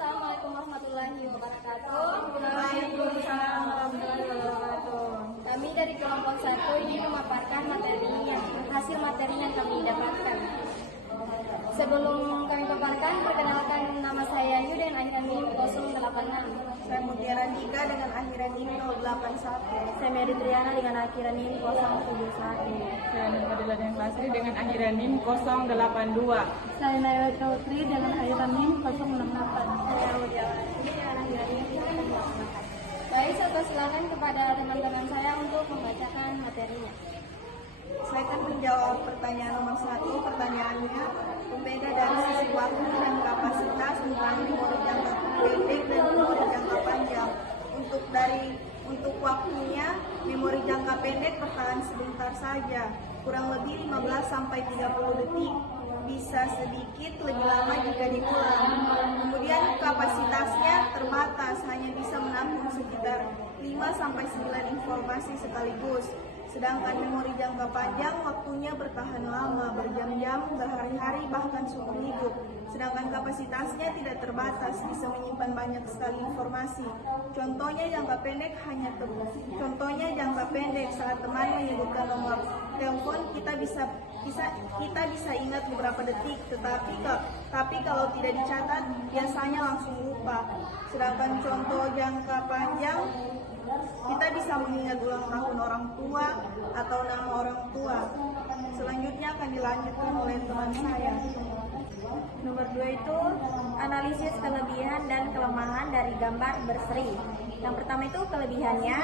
Assalamualaikum warahmatullahi wabarakatuh. Waalaikumsalam warahmatullahi wabarakatuh. Kami dari kelompok 1 ini memaparkan hasil materi yang kami dapatkan. Sebelum kami paparkan, perkenalkan nama saya Yu dengan akhiran NIM 086. Saya Mutiara Dika dengan akhiran NIM 081. Saya Mary Triana dengan akhiran NIM 071. Saya Nurmadila dengan Basri dengan akhiran NIM 082. Saya Naya Kautri dengan akhiran NIM 068. Saya Audiawati dengan akhiran NIM 068. Baik, saya persilakan kepada teman-teman saya untuk membacakan materinya. Saya akan menjawab pertanyaan nomor 1. Pertanyaannya, pembeda dari sisi waktu dan kapasitas tentang memori jangka pendek dan memori jangka panjang. Untuk waktunya, memori jangka pendek bertahan sebentar saja, kurang lebih 15 sampai 30 detik. Bisa sedikit lebih lama jika diulang. Kemudian kapasitasnya terbatas, hanya bisa menampung sekitar 5 sampai 9 informasi sekaligus. Sedangkan memori jangka panjang waktunya bertahan lama, berjam-jam, berhari-hari, bahkan seumur hidup. Sedangkan kapasitasnya tidak terbatas, bisa menyimpan banyak sekali informasi. Contohnya jangka pendek saat teman menyebutkan nomor telepon kita bisa ingat beberapa detik, tapi kalau tidak dicatat biasanya langsung lupa. Sedangkan contoh jangka panjang kita bisa mengingat ulang tahun orang tua atau nama orang tua. Selanjutnya akan dilanjutkan oleh teman saya. Nomor 2 itu analisis kelebihan dan kelemahan dari gambar berseri. Yang pertama itu kelebihannya,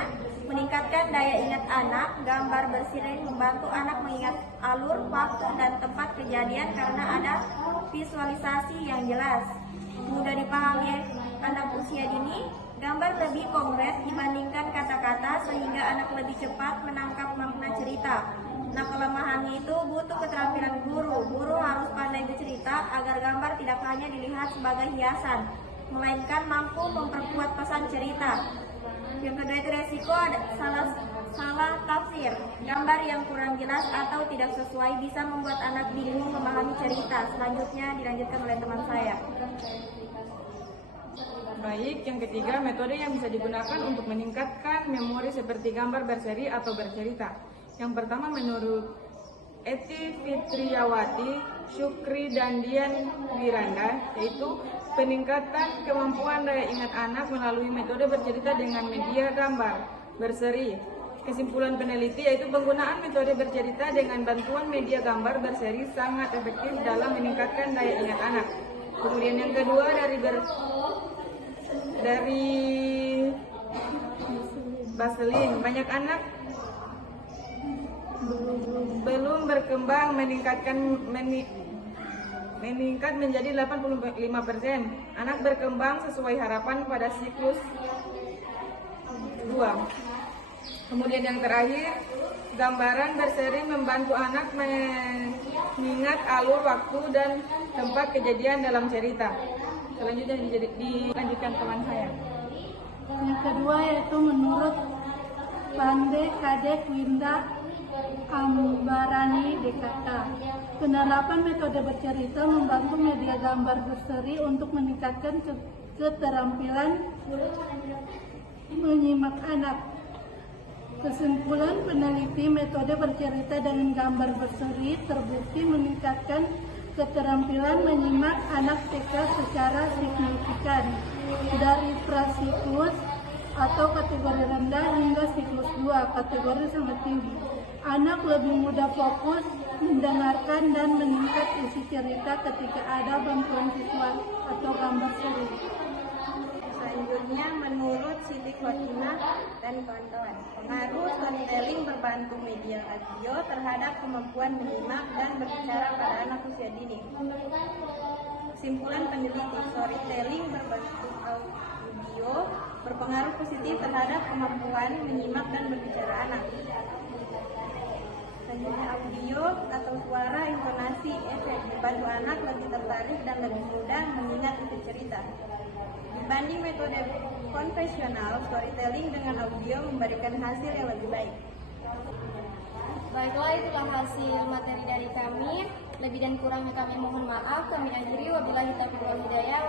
meningkatkan daya ingat anak. Gambar berseri membantu anak mengingat alur, waktu, dan tempat kejadian karena ada visualisasi yang jelas. Mudah dipahami anak usia dini, gambar lebih konkret dibandingkan kata-kata sehingga anak lebih cepat menangkap makna cerita. Nah, kelemahannya itu butuh keterampilan guru. Guru harus pandai bercerita agar gambar tidak hanya dilihat sebagai hiasan, melainkan mampu memperkuat pesan cerita. Yang kedua itu resiko ada salah tafsir. Gambar yang kurang jelas atau tidak sesuai bisa membuat anak bingung memahami cerita. Selanjutnya dilanjutkan oleh teman saya. Baik, yang ketiga, metode yang bisa digunakan untuk meningkatkan memori seperti gambar berseri atau bercerita. Yang pertama, menurut Eti Fitriawati, Syukri, dan Dian Wiranda, yaitu peningkatan kemampuan daya ingat anak melalui metode bercerita dengan media gambar berseri. Kesimpulan peneliti yaitu penggunaan metode bercerita dengan bantuan media gambar berseri sangat efektif dalam meningkatkan daya ingat anak. Kemudian yang kedua, dari Baselin, banyak anak belum berkembang meningkat menjadi 85%. Anak berkembang sesuai harapan pada siklus 2. Kemudian yang terakhir, gambaran berseri membantu anak mengingat alur waktu dan tempat kejadian dalam cerita. Selanjutnya dilanjutkan teman saya. Yang kedua yaitu menurut Bande Kadek Winda Ambarani DKK, penerapan metode bercerita membantu media gambar berseri untuk meningkatkan keterampilan menyimak anak. Kesimpulan peneliti, metode bercerita dengan gambar berseri terbukti meningkatkan keterampilan menyimak anak TK secara signifikan dari prasiklus atau kategori rendah hingga siklus 2, kategori sangat tinggi. Anak lebih mudah fokus, mendengarkan, dan meningkat isi cerita ketika ada bantuan visual atau gambar seri. Selanjutnya, menurut Siti Khotimah dan kawan-kawan, pengaruh storytelling berbantu media audio terhadap kemampuan menyimak dan berbicara pada anak usia dini. Kesimpulan peneliti, storytelling berbantu audio berpengaruh positif terhadap kemampuan menyimak dan berbicara anak. Selanjutnya, audio atau suara, intonasi, efek membantu anak lebih tertarik dan lebih mudah mengingat isi cerita. Dibanding metode konvensional, storytelling dengan audio memberikan hasil yang lebih baik. Baiklah, itulah hasil materi dari kami. Lebih dan kurangnya kami mohon maaf. Kami akhiri, wabillahi taufiq wal hidayah.